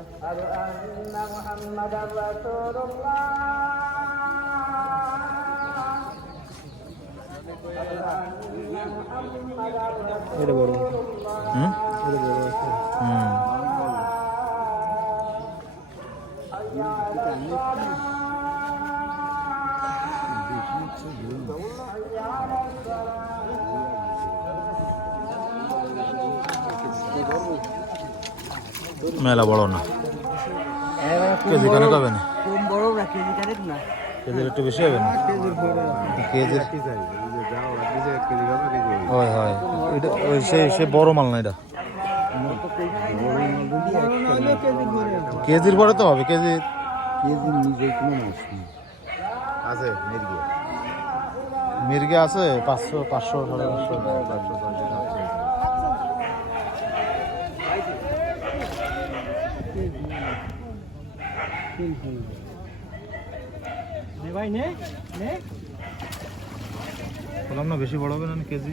أشهد أن محمدا رسول الله এটা বড় হুম এটা বড় আছে হুম মেলা বড় না কেজি কানে কবে না কম বড় না কেজি কানে না কেজির একটু বেশি হবে না কেজির হয় হয় এটা ওই সে বড় মাল না এটা কেজির পরে তো হবে কেজি আছে মির্গে আছে 500 500 ভাই নে বললাম না বেশি বড় হবে না কেজি